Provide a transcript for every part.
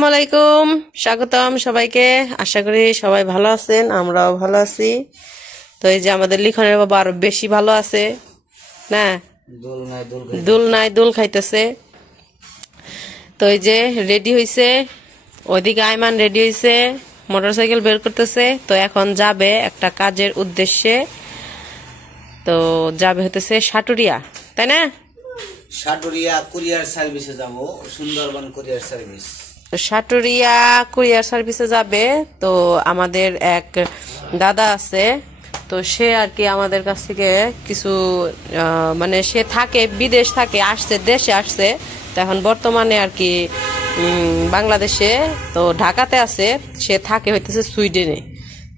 আসসালামু আলাইকুম, স্বাগতম সবাইকে। আশা করি সবাই ভালো আছেন, আমরাও ভালো আছি। তো এই যে আমাদের লিখনের বাবা আরো বেশি ভালো আছে না, দোল খাইতেছে। তো এই যে রেডি হইছে, ওইদিকে আইমান রেডি হইছে, মোটরসাইকেল বের করতেছে। তো এখন যাবে একটা কাজের উদ্দেশ্যে, তো যাবে হতেছে সাটুরিয়া, তাই না? সাটুরিয়া কুরিয়ার সার্ভিসে যাব, Sundarban courier service. Saturia courier সার্ভিসে যাবে। তো আমাদের এক দাদা আছে, তো সে আর কি আমাদের কাছ থেকে কিছু মানে সে থাকে বিদেশ থাকে, আসছে দেশে আসছে। তো এখন বর্তমানে আর কি বাংলাদেশে, তো ঢাকাতে আছে, সে থাকে হইতেছে সুইডেনে।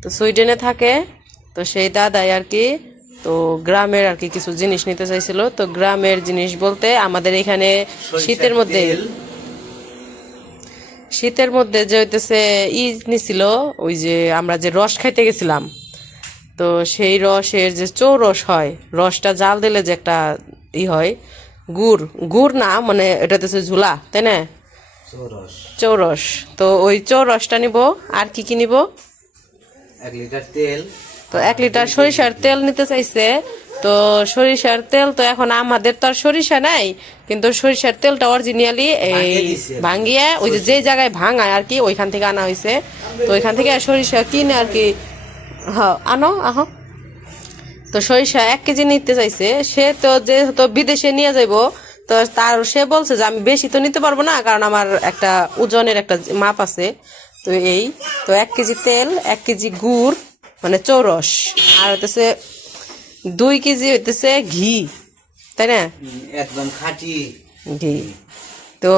তো সুইডেনে থাকে, তো সেই দাদাই আর কি তো গ্রামের আর কি কিছু জিনিস নিতে চাইছিল। তো গ্রামের জিনিস বলতে আমাদের এখানে শীতের মধ্যে যে হইতেছে নিছিল, ওই যে আমরা যে রস খাইতে গেছিলাম, তো সেই রসের যে চৌরস হয়, রসটা জাল দিলে যে একটা হয়, গুড় না মানে এটা হচ্ছে ঝুলা, তাই না? চৌরস। তো ওই চৌরসটা নিব। আর কি কি নিব? 1 লিটার তেল। তো 1 লিটার সরিষার তেল নিতে চাইছে। তো সরিষার তেল তো এখন আমাদের তো আর সরিষা নাই, কিন্তু সরিষার তেলটা অরিজিনালি এই ভাঙ্গিয়ে ওই যে জায়গায় ভাঙায় আর কি ওইখান থেকে আনা হয়েছে। তো ওইখান থেকে সরিষা কিনে আর কি আনো। তো সরিষা 1 কেজি নিতে চাইছে সে। তো যেহেতু বিদেশে নিয়ে যাইব, তো তার সে বলছে যে আমি বেশি তো নিতে পারবো না, কারণ আমার একটা ওজনের একটা মাপ আছে। তো 1 কেজি তেল, 1 কেজি গুড় মানে চৌরস, আর হইতেছে 2 কেজি হইতেছে ঘি, তাই না? একদম খাঁটি ঘি। তো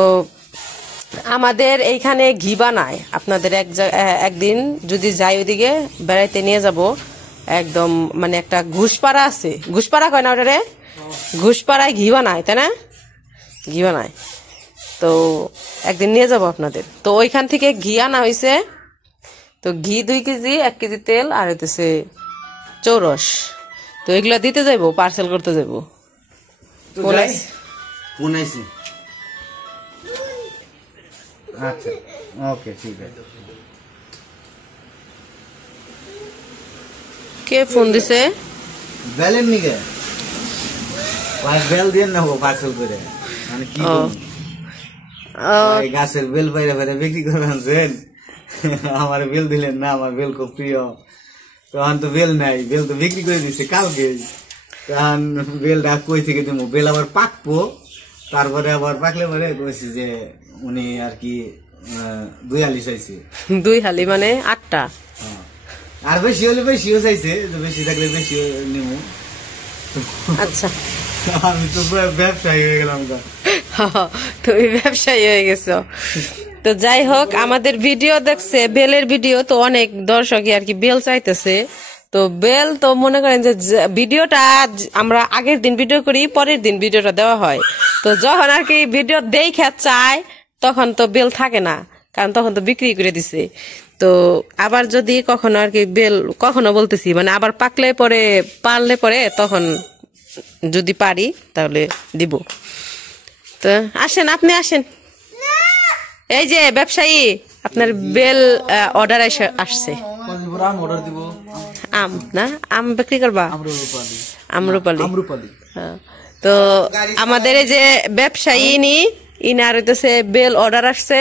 আমাদের এইখানে ঘি বানায়। আপনাদের একদিন যদি যাই ওইদিকে বেড়াইতে নিয়ে যাব, একদম মানে একটা ঘুষপাড়া আছে, ঘুষপাড়া কয় না ওটারে, ঘুষপাড়ায় ঘি বানায়, তাই না? ঘি বানায়। তো একদিন নিয়ে যাব আপনাদের। তো ওইখান থেকে ঘি আনা হয়েছে। তো ঘি 2 কেজি, 1 কেজি তেল, আর হইতেছে চৌরস। তো এগুলা দিতে যাইবো, পার্সেল করতে যাইবো। আচ্ছা, ওকে, ঠিক আছে। কে ফোন দিছে? বেলের নিগে বেল দিয়ে নেবো পার্সেল করে, মানে কি গাছের বেল বাইরে বাইরে বিক্রি করে আনছেন, আমার বেল দিলেন না, আমার বেল খুব প্রিয়। তখন তো বেল নাই, বেল তো বিক্রি করে দিচ্ছে কালকে। তখন বেলটা কই থেকে দিব, বেল আবার পাকবো, তারপরে আবার পাকলে পরে কইছি যে উনি আর কি 2 হালি চাইছে। 2 হালি মানে 8টা। আর বেশি হলে বেশিও চাইছে, বেশি থাকলে বেশি নিব। আচ্ছা, আমি তো ব্যবসায়ী হয়ে গেলাম। তুমি ব্যবসায়ী হয়ে গেছো। তো যাই হোক, আমাদের ভিডিও দেখছে, বেলের ভিডিও, তো অনেক দর্শকই আর কি বেল চাইতেছে। তো বেল তো মনে করেন যে ভিডিওটা আমরা আগের দিন ভিডিও করি, পরের দিন ভিডিওটা দেওয়া হয়। তো যখন আর কি ভিডিও দেখে চায়, তখন তো বেল থাকে না, কারণ তখন তো বিক্রি করে দিছে। তো আবার যদি কখনো আর কি বেল, কখনো বলতেছি মানে আবার পারলে পরে তখন যদি পারি তাহলে দিব। তো আসেন, আপনি আসেন। এই যে ব্যবসায়ী, আপনার বেল অর্ডার আসছে। আম না, আম বিক্রি করবা? আমরুপালি। হ্যাঁ। তো আমাদের এই যে ব্যবসায়ী ইনার হইতেছে বেল অর্ডার আসছে।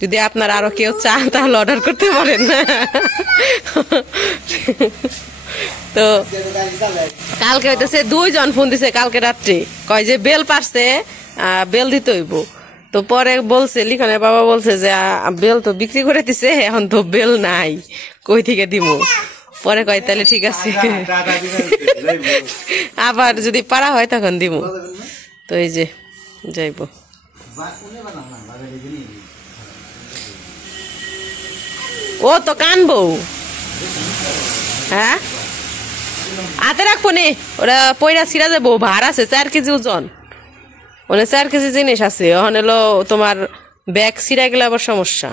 যদি আপনার আরো কেউ চান তাহলে অর্ডার করতে পারেন। তো কালকে হইতেছে 2 জন ফোন দিছে কালকে রাত্রে, কয় যে বেল পারছে, বেল দিতে হইব। তো পরে বলছে, লিখনের বাবা বলছে যে বেল তো বিক্রি করে দিছে, এখন তো বেল নাই, কই থেকে দিব? পরে কয় তাহলে ঠিক আছে, আবার যদি পারা হয় তখন দিব। তো এই যে যাইব। ও তো কানবো, হ্যাঁ হাতে রাখবো নে, ওরা পয়রা ছিঁড়া যাবো। ভার আছে 4 কেজি ওজন, মানে 4 কেজি জিনিস আছে। ওখানে হলো তোমার ব্যাগ ছিঁড়া গেলে আবার সমস্যা।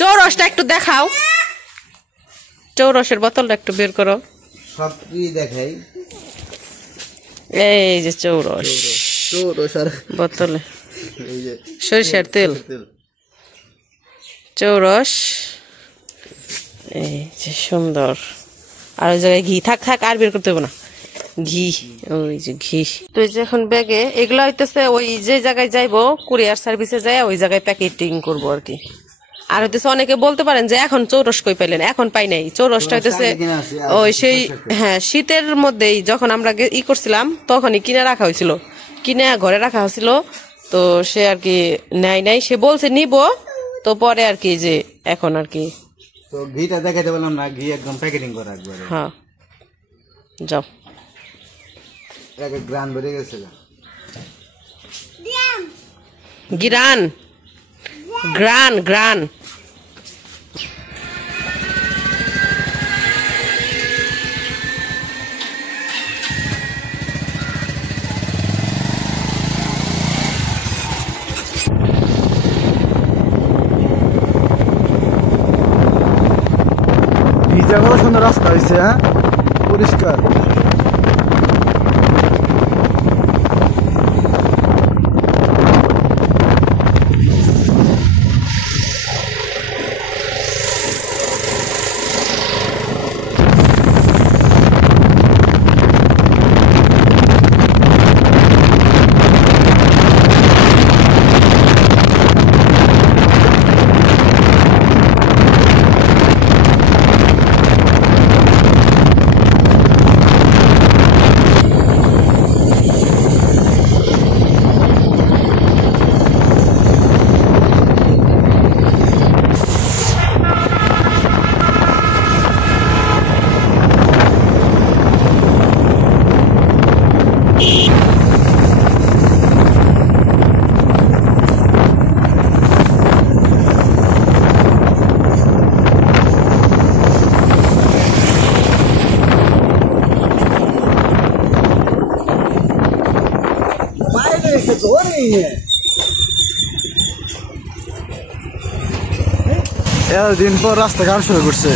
চৌরসটা একটু দেখাও, চৌরসের বোতলটা একটু বের করো। সব কি দেখাই? এই যে চৌরস বোতলে এই যে সরিষার তেল, চৌরস, এই যে সুন্দর। আর ওই জায়গায় ঘি, থাক থাক আর বের করতে হবে না, ঘি, ওই যে ঘি। তো এই যে এখন ব্যাগে এগুলো হইতেছে ওই যে জায়গায় যাইবো কুরিয়ার সার্ভিসে যায় ওই জায়গায় প্যাকেটিং করবো আর কি। আর হইতেছে অনেকে বলতে পারেন যে এখন চৌরস কই পাইলেন, এখন পাই নাই। চৌরসটা হইতেছে ওই সেই, হ্যাঁ, শীতের মধ্যেই যখন আমরা ই করছিলাম তখনই কিনে রাখা হয়েছিল, কিনে ঘরে রাখা হয়েছিল। তো সে আর কি নেয় নাই, সে বলছে নিব, তো পরে আর কি যে এখন আর কি। তো ঘিটা দেখাতে বললাম না, ঘি একদম প্যাকেটিং করা একবারে। হ্যাঁ, যাও। এক গ্রান বেড়ে গেছে, গ্রান গ্রান গ্রান। ভিজা কত সুন্দর রাস্তা হয়েছে, হ্যাঁ, পরিষ্কার। এতদিন পর রাস্তা কাজ শুরু করছে।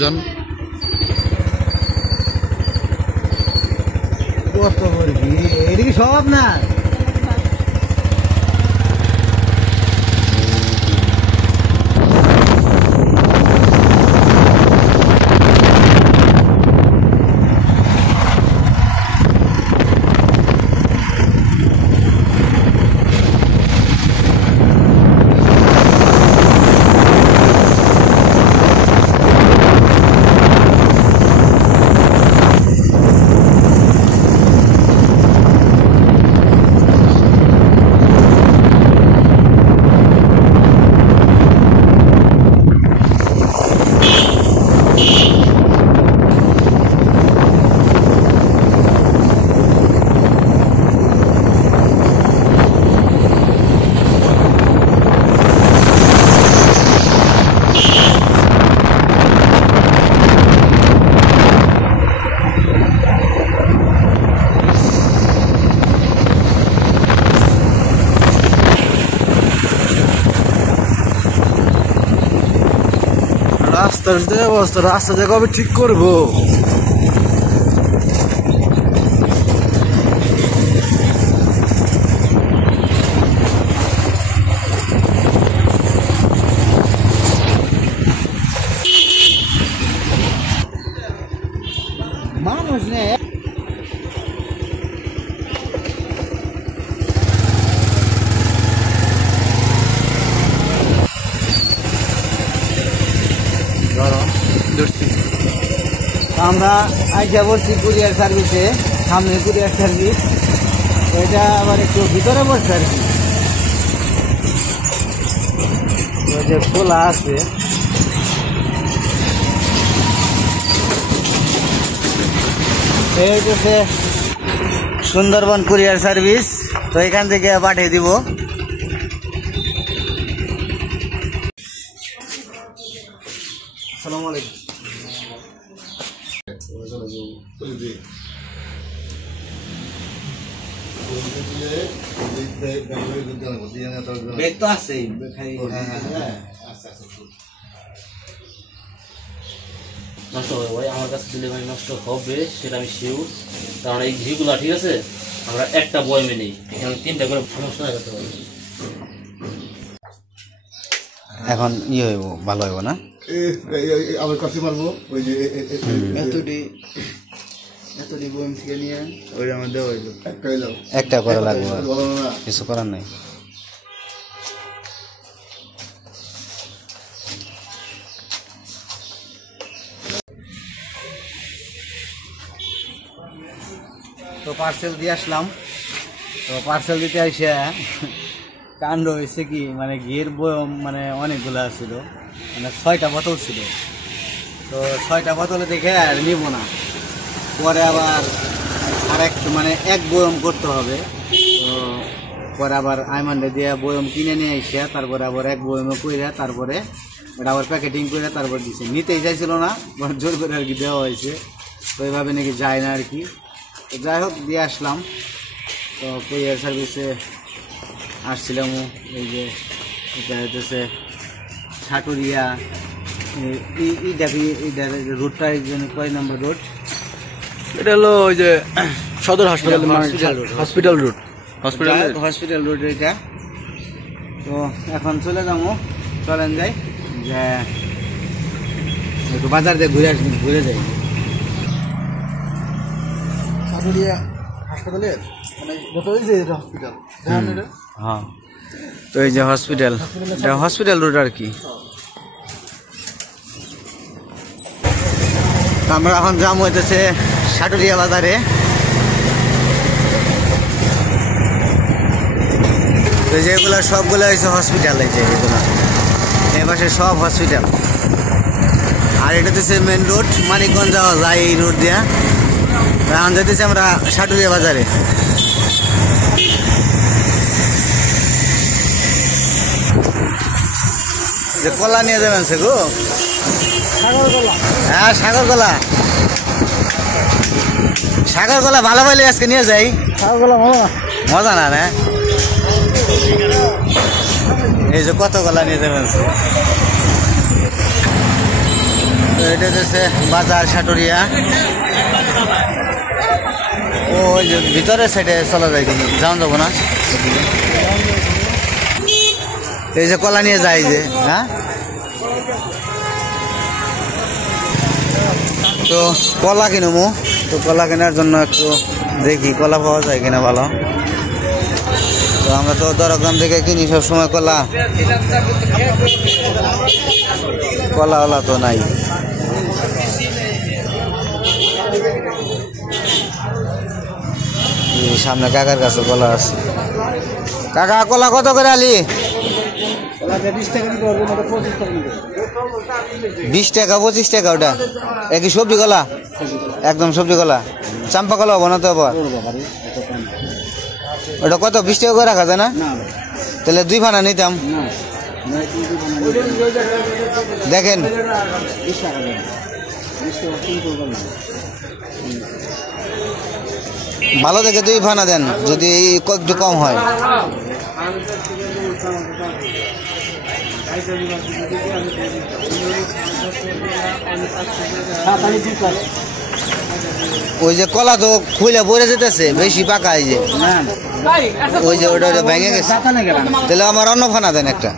জন কত মুরগি, এদিকে সব আপনার। রাস্তার যে অবস্থা, রাস্তা যে কবে ঠিক করবো? মানুষ নেই। আমরা আইসা বলছি কুরিয়ার সার্ভিসে, সামনে কুরিয়ার সার্ভিস, এটা আবার একটু ভিতরে বসছে আর কি, ওই যে খোলা আছে। এই হচ্ছে সুন্দরবন কুরিয়ার সার্ভিস, তো এখান থেকে পাঠিয়ে দিব। আসসালামু আলাইকুম। বেগ তো আছে নষ্ট হবে ভাই, আমার কাছে দিলে ভাই নষ্ট হবে সেটা আমি শিওর। কারণ এই ঘিগুলা ঠিক আছে আমরা একটা বয়মে নেই, এখানে 3টা করে সমস্যা হয়ে যেতে পারে। এখন হইব ভালো হইব না আবার কাছে মারবো ওই যে এতটি বইম থেকে নিয়ে ওই আমার দেওয়া হইলো একটা করা লাগবে কিছু করার নাই। তো পার্সেল দিয়ে আসলাম। তো পার্সেল দিতে এসে কাণ্ড হয়েছে কি, মানে ঘিয়ের বয়ম মানে অনেকগুলো ছিল, মানে 6টা বোতল ছিল। তো 6টা বোতলে দেখে আর নিব না, পরে আবার আরেকটু মানে এক বয়ম করতে হবে। তো পরে আবার আইমান্ডে দিয়ে বয়ম কিনে নিয়ে এসে তারপরে আবার এক বয়মে কইরা তারপরে ওটা আবার প্যাকেটিং করে তারপর দিচ্ছে। নিতেই চাইছিল না, জোর করে আর কি দেওয়া হয়েছে। তো এইভাবে নাকি যায় না আর কি। তো যাই হোক দিয়ে আসলাম। তো কুরিয়ার সার্ভিসে আসছিলাম। এই যে এটা হইতেছে সাটুরিয়া, রুটটা কয় নম্বর রোড? এটা হলো ওই যে সদর হাসপাতাল, হসপিটাল রোড, হসপিটাল রোড এটা। তো এখন চলে যাবো, চলেন যাই যে একটু বাজার দিয়ে ঘুরে যাই। সাদুরিয়া হাসপাতালের মানে যত ওই যে হসপিটাল, হ্যাঁ। তো এই যে হসপিটাল, এটা হসপিটাল রোড আর কি। আমরা এখন যাম হইতেছে সাটুরিয়া বাজারে। তো যেগুলো সবগুলো হয়েছে হসপিটাল, এই যে এগুলো এই পাশে সব হসপিটাল। আর এটা হচ্ছে মেন রোড, মানিকগঞ্জ যাওয়া যায় এই রোড দিয়া। এখন যেতেছি আমরা সাটুরিয়া বাজারে। যে কলা নিয়ে যাবেন সে গো, হ্যাঁ সাগর কলা, সাগর কলা ভালো পাইলে আজকে নিয়ে যাই। সাগর কলা মজা না না, এই যে কত কলা নিয়ে যাবেন। তো এটা হচ্ছে বাজার সাটুরিয়া। ওই যে ভিতরের সাইডে চলা যায়, কিন্তু যাওয়া যাবো না। এই যে কলা নিয়ে যায় যে, হ্যাঁ। তো কলা কিনবো, তো কলা কেনার জন্য একটু দেখি কলা পাওয়া যায় কিনা ভালো। তো আমরা তো দরগ্রাম থেকে কিনি সবসময় কলা, কলা ওলা তো নাই। সামনে কাকার কাছে কলা আছে। কাকা কলা কত করে আলি? 20 টাকা 25 টাকা। ওটা একই সবজি কলা, একদম সবজি কলা। চাম্পা কলা হবো না তো আবার? ওটা কত 20 টাকা করে রাখা যায় না? তাহলে 2 ফানা নিতাম। দেখেন ভালো দেখে 2 ফানা দেন, যদি একটু কম হয়। ওই যে কলা তো খুলে পড়ে যেতেছে, বেশি পাকা। এই যে ওই যে ওটা ভেঙে গেছে, তাহলে আমার অন্য ফানা দেন একটা।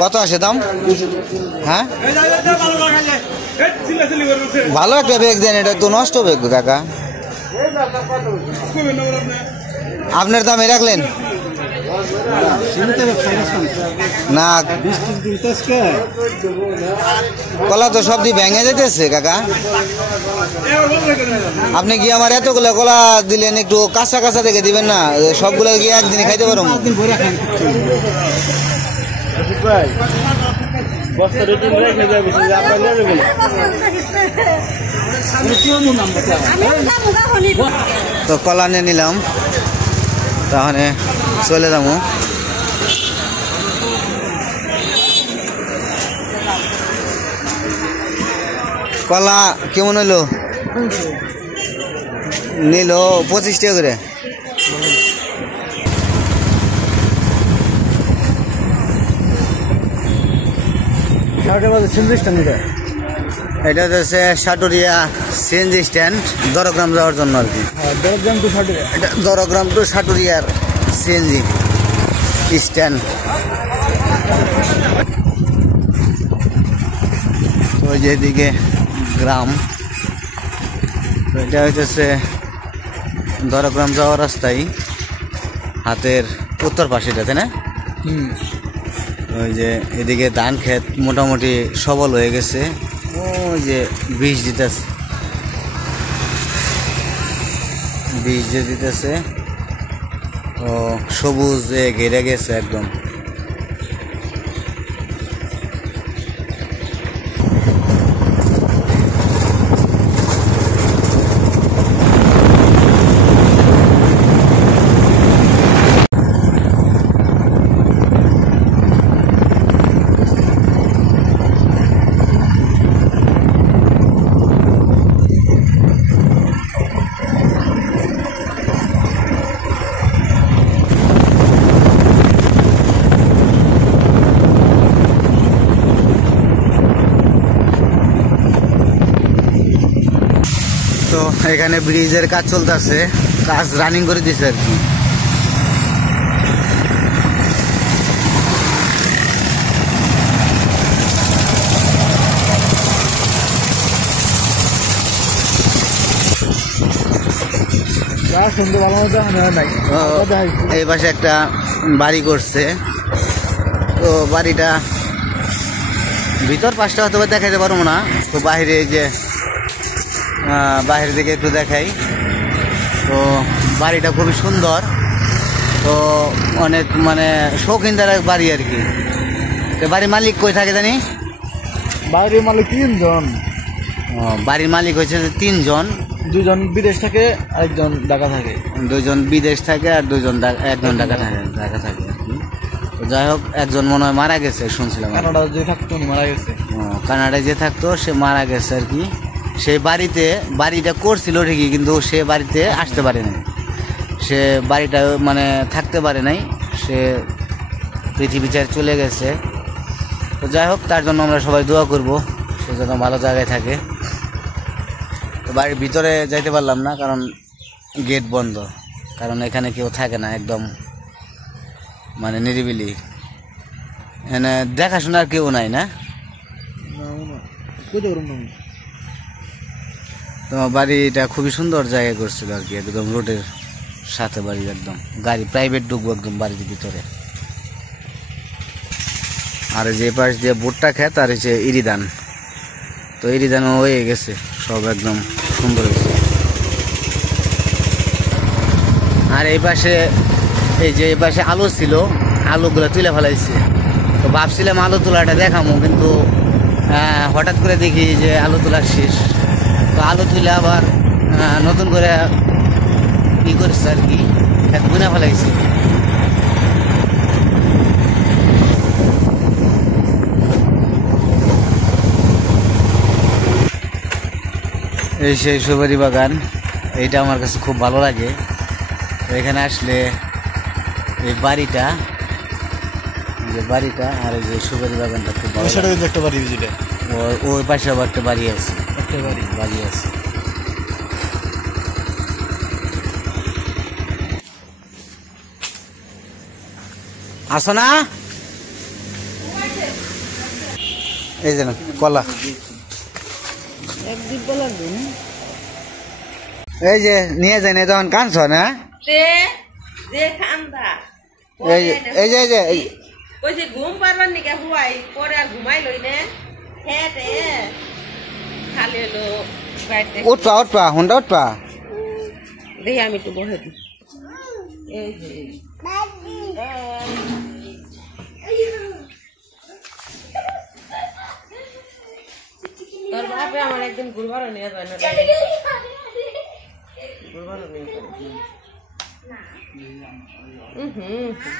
কত আসে দাম? হ্যাঁ ভালো একটা ব্যাগ দেন, এটা তো নষ্ট ব্যাগ কাকা। আপনার দামে রাখলেন না? কলা তো সব দিয়ে ভেঙে যেতেছে কাকা। আপনি কি আমার এতগুলো কলা দিলেন, একটু কাঁচা কাঁচা দেখে দিবেন না? সবগুলো গিয়ে একদিনে খাইতে পারবো। তো কলা নিয়ে নিলাম, তাহলে চলে যাবো। কলা কেমন হইলো? নিল 25 টাকা করে। এটা হচ্ছে সাটুরিয়া সিএনজি স্ট্যান্ড, দরগ্রাম যাওয়ার জন্য আর কি। Dargram two সাটুরিয়ার CNG stand. তো যেদিকে গ্রাম, এটা হচ্ছে দরগ্রাম যাওয়ার রাস্তায় হাতের উত্তর পাশে, তাই না? ওই যে এদিকে ধান ক্ষেত মোটামুটি সবল হয়ে গেছে, ওই যে বীজ দিতেছে, ও সবুজ ঘিরে গেছে একদম। তো এখানে ব্রিজের কাজ চলতেছে, কাজ রানিং করে দিছে আর কি। এই পাশে একটা বাড়ি করছে, তো বাড়িটা ভিতর পাশটা হয়তো দেখাইতে পারবো না, তো বাইরে যে বাইরের দিকে একটু দেখাই। তো বাড়িটা খুবই সুন্দর, তো অনেক মানে শৌখিনদার বাড়ি আর কি। তো বাড়ির মালিক কই থাকে জানি? বাড়ির মালিক 3 জন। বাড়ির মালিক হয়েছে 3 জন, 2 জন বিদেশ থাকে, একজন ঢাকা থাকে। 2 জন বিদেশ থাকে আর 1জন ঢাকা থাকে আর কি। তো যাই হোক, একজন মনে হয় মারা গেছে শুনছিলাম। কানাডায় যে থাকতো মারা গেছে। কানাডায় যে থাকতো সে মারা গেছে আর কি। সেই বাড়িটা করছিল ঠিকই, কিন্তু সে বাড়িতে আসতে পারে নাই, সে বাড়িটা মানে থাকতে পারে নাই, সে পৃথিবী ছেড়ে চলে গেছে। তো যাই হোক, তার জন্য আমরা সবাই দোয়া করব, সে যেন ভালো জায়গায় থাকে। তো বাড়ির ভিতরে যাইতে পারলাম না, কারণ গেট বন্ধ, কারণ এখানে কেউ থাকে না, একদম মানে নিরিবিলি, এখানে দেখাশোনার কেউ নাই না। তো বাড়িটা খুবই সুন্দর জায়গায় করছিল আর কি, একদম রোডের সাথে বাড়ি, একদম গাড়ি প্রাইভেট ঢুকবো একদম বাড়ির ভিতরে। আর যে পাশ দিয়ে ভুট্টা ক্ষেত আর হচ্ছে ইরিধান, তো ইরিধানও হয়ে গেছে সব, একদম সুন্দর হয়েছে। আর এই পাশে আলু ছিল, আলুগুলো তুলে ফেলাইছে। তো ভাবছিলাম আলু তোলাটা দেখামো, কিন্তু হঠাৎ করে দেখি যে আলু তোলা শেষ। তো আলু তুলে আবার নতুন করে ই করছে আর কি, খেত বুনে ফেলাইছে। এই সেই সুপারি বাগান, এইটা আমার কাছে খুব ভালো লাগে। এখানে আসলে এই বাড়িটা আর এই যে সুপারি বাগানটা খুব ভালো লাগে। একটা বাড়ি, ওই পাশে আবার একটা বাড়ি আছে, বাড়ি আছে। আসো না, এই যে কলা, এই যে নিয়ে যাই না তখন কাঁদছ না। ওই যে ঘুম পারবার নিকে হুয়াই পরে আর ঘুমাই লই নে হেটে খালি হলো গাইতে উঠপা হুন্ডা উঠপা দেখি আমি একটু বসে দিই। এই যে তোর বাপে আমার একদিন ঘুরবারও নিয়ে যায় না,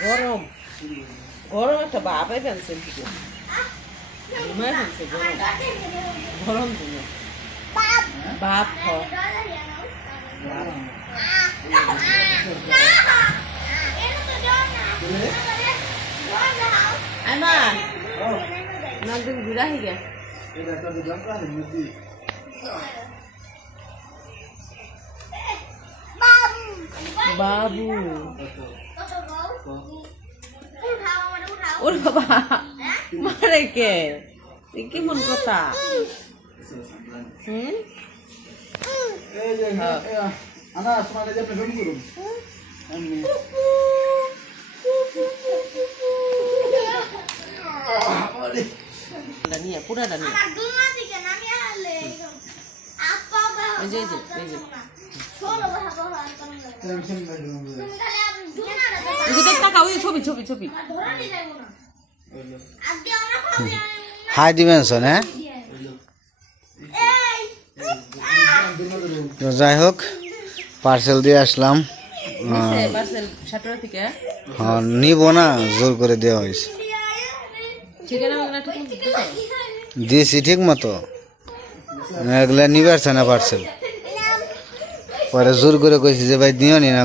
গরম গরম একটা বাবাই ফেলছে ঘুমায় ফেলছে গরম গরম তুমি বাপ না তুমি ঘুরা হি গে বাবু ওর বাবা মারে কে কেমন কথা নিয়ে পুরাটা নিয়ে ছবি ছবি ছবি হাই ডিমেনশন হ্যাঁ তো যাই হোক পার্সেল দিয়ে আসলাম হ্যাঁ নিব না জোর করে দেওয়া হয়েছে দিয়েছি ঠিক মতো এগুলা নিবে না পার্সেল পরে জোর করে কইছি যে ভাই দিও নি না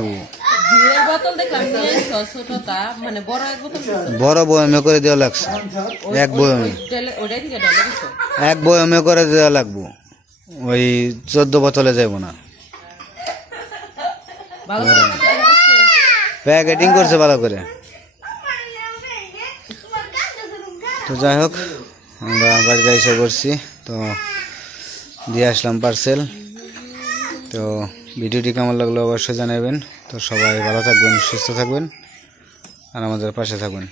বড় বয়মে করে দেওয়া লাগছে এক বয়মে করে দেওয়া লাগবো ওই 14 বোতলে যাইব না প্যাকেটিং করছে ভালো করে তো যাই হোক আমরা বাড়িতে এসে করছি তো দিয়ে আসলাম পার্সেল তো ভিডিওটি কেমন লাগলো অবশ্যই জানাবেন তো সবাই ভালো থাকবেন সুস্থ থাকবেন আর আমাদের পাশে থাকবেন